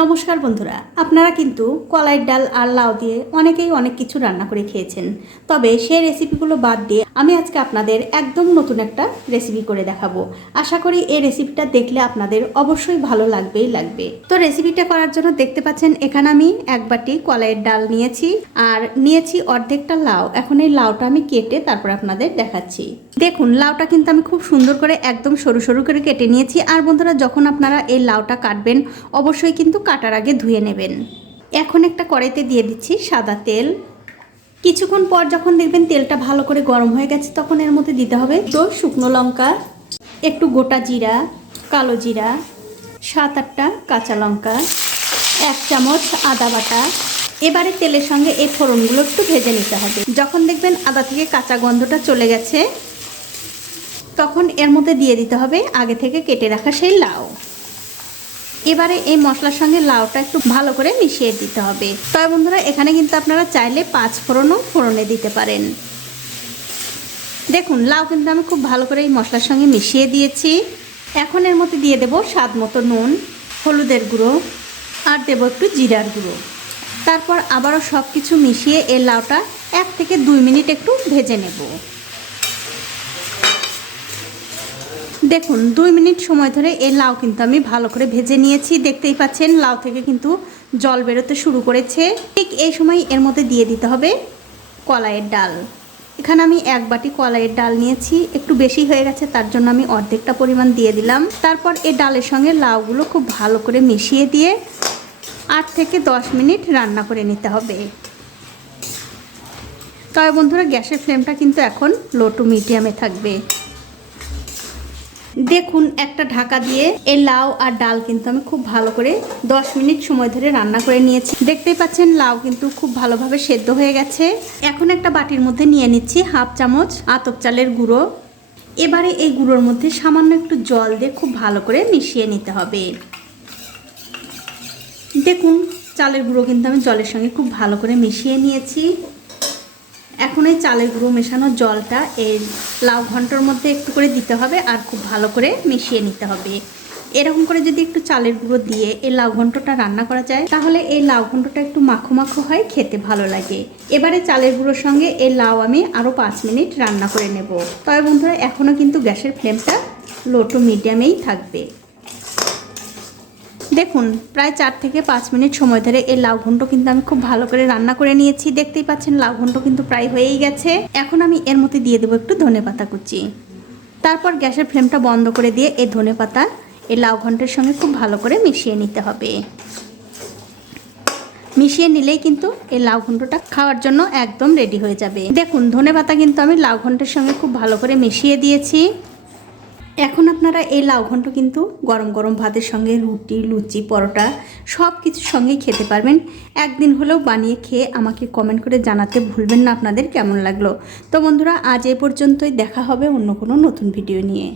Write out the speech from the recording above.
নমস্কার বন্ধুরা, আপনারা কিন্তু কলাইয়ের ডাল আর লাউ দিয়ে অনেকেই অনেক কিছু রান্না করে খেয়েছেন। তবে সেই রেসিপিগুলো বাদ দিয়ে আমি আজকে আপনাদের একদম নতুন একটা রেসিপি করে দেখাবো। আশা করি এই রেসিপিটা দেখলে আপনাদের অবশ্যই ভালো লাগবেই লাগবে। তো রেসিপিটা করার জন্য দেখতে পাচ্ছেন, এখানে আমি এক বাটি কলাইয়ের ডাল নিয়েছি। আর নিয়েছি অর্ধেকটা লাউ। এখন এই লাউটা আমি কেটে তারপর আপনাদের দেখাচ্ছি। দেখুন, লাউটা কিন্তু আমি খুব সুন্দর করে একদম সরু সরু করে কেটে নিয়েছি। আর বন্ধুরা, যখন আপনারা এই লাউটা কাটবেন, অবশ্যই কিন্তু কাটার আগে ধুয়ে নেবেন। এখন একটা কড়াইতে দিয়ে দিচ্ছি সাদা তেল। কিছুক্ষণ পর যখন দেখবেন তেলটা ভালো করে গরম হয়ে গেছে, তখন এর মধ্যে দিতে হবে তো শুকনো লঙ্কা, একটু গোটা জিরা, কালো জিরা, সাত আটটা কাঁচা লঙ্কা, এক চামচ আদা বাটা। এবারে তেলের সঙ্গে এই ফোড়নগুলো একটু ভেজে নিতে হবে। যখন দেখবেন আদা থেকে কাঁচা গন্ধটা চলে গেছে তখন এর মধ্যে দিয়ে দিতে হবে আগে থেকে কেটে রাখা সেই লাউ। এবারে এই মশলার সঙ্গে লাউটা একটু ভালো করে মিশিয়ে দিতে হবে। তবে বন্ধুরা, এখানে কিন্তু আপনারা চাইলে পাঁচ ফোড়নও ফোড়নে দিতে পারেন। দেখুন, লাউ কিন্তু আমি খুব ভালো করে এই মশলার সঙ্গে মিশিয়ে দিয়েছি। এখন এর মধ্যে দিয়ে দেব স্বাদ মতো নুন, হলুদের গুঁড়ো, আর দেবো একটু জিরার গুঁড়ো। তারপর আবারও সব কিছু মিশিয়ে এই লাউটা এক থেকে দুই মিনিট একটু ভেজে নেব। দেখুন, দুই মিনিট সময় ধরে এই লাউ কিন্তু আমি ভালো করে ভেজে নিয়েছি। দেখতেই পাচ্ছেন, লাউ থেকে কিন্তু জল বেরোতে শুরু করেছে। ঠিক এই সময় এর মধ্যে দিয়ে দিতে হবে কলাইয়ের ডাল। এখানে আমি এক বাটি কলাইয়ের ডাল নিয়েছি। একটু বেশি হয়ে গেছে, তার জন্য আমি অর্ধেকটা পরিমাণ দিয়ে দিলাম। তারপর এই ডালের সঙ্গে লাউগুলো খুব ভালো করে মিশিয়ে দিয়ে আট থেকে দশ মিনিট রান্না করে নিতে হবে। তবে বন্ধুরা, গ্যাসের ফ্লেমটা কিন্তু এখন লো টু মিডিয়ামে থাকবে। দেখুন, একটা ঢাকা দিয়ে এই লাউ আর ডাল কিন্তু আমি খুব ভালো করে 10 মিনিট সময় ধরে রান্না করে নিয়েছি। দেখতেই পাচ্ছেন, লাউ কিন্তু খুব ভালোভাবে সেদ্ধ হয়ে গেছে। এখন একটা বাটির মধ্যে নিয়ে নিচ্ছি হাফ চামচ আতপ চালের গুঁড়ো। এবারে এই গুঁড়োর মধ্যে সামান্য একটু জল দিয়ে খুব ভালো করে মিশিয়ে নিতে হবে। দেখুন, চালের গুঁড়ো কিন্তু আমি জলের সঙ্গে খুব ভালো করে মিশিয়ে নিয়েছি। এখন এই চালের গুঁড়ো মেশানো জলটা এই লাউ ঘণ্টার মধ্যে একটু করে দিতে হবে আর খুব ভালো করে মিশিয়ে নিতে হবে। এরকম করে যদি একটু চালের গুঁড়ো দিয়ে এই লাউ ঘন্টটা রান্না করা যায়, তাহলে এই লাউ ঘন্টটা একটু মাখো মাখো হয়, খেতে ভালো লাগে। এবারে চালের গুঁড়োর সঙ্গে এই লাউ আমি আরও পাঁচ মিনিট রান্না করে নেব। তবে বন্ধুরা এখনও কিন্তু গ্যাসের ফ্লেমটা লো টু মিডিয়ামেই থাকবে। দেখুন, প্রায় চার থেকে পাঁচ মিনিট সময় ধরে এই লাউ ঘন্ট কিন্তু আমি খুব ভালো করে রান্না করে নিয়েছি। দেখতেই পাচ্ছেন, লাউ ঘন্ট কিন্তু প্রায় হয়েই গেছে। এখন আমি এর মধ্যে দিয়ে দেবো একটু ধনে পাতা কুচি। তারপর গ্যাসের ফ্লেমটা বন্ধ করে দিয়ে এই ধনে পাতা এই লাউ ঘন্টের সঙ্গে খুব ভালো করে মিশিয়ে নিতে হবে। মিশিয়ে নিলেই কিন্তু এই লাউ ঘন্টটা খাওয়ার জন্য একদম রেডি হয়ে যাবে। দেখুন, ধনে পাতা কিন্তু আমি লাউ ঘন্টের সঙ্গে খুব ভালো করে মিশিয়ে দিয়েছি। এখন আপনারা এই লাউ ঘন্ট কিন্তু গরম গরম ভাতের সঙ্গে রুটি, লুচি, পরোটা সব কিছুর সঙ্গেই খেতে পারবেন। একদিন হলেও বানিয়ে খেয়ে আমাকে কমেন্ট করে জানাতে ভুলবেন না আপনাদের কেমন লাগল। তো বন্ধুরা, আজ এ পর্যন্তই। দেখা হবে অন্য কোনো নতুন ভিডিও নিয়ে।